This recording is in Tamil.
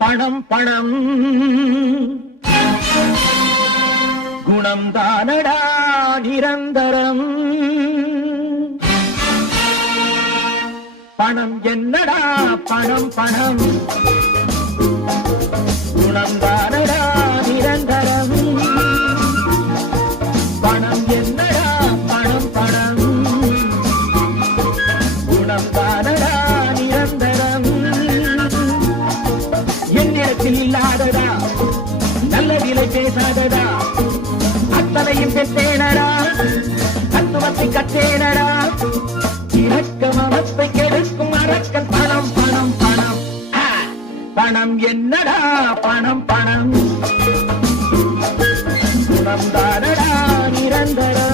பணம் பணம் குணம் தானடா நிரந்தரம். பணம் என்னடா பணம் பணம் குணம் தானடா நிரந்தரம். பணம் என்னடா பணம் பணம் குணம் தானடா நிரந்தரம். என்னிடத்தில் இல்லாதடா நல்ல விலை பேசாதடா அத்தனையும் பெற்றேனடா தத்துவத்தை கற்றேனடா. இரக்கம் அவத்தை கெடுக்கும் அரக்கன் பணம் பணம் பணம். பணம் என்னடா பணம் பணம் குணம் தானடா நிரந்தரம்.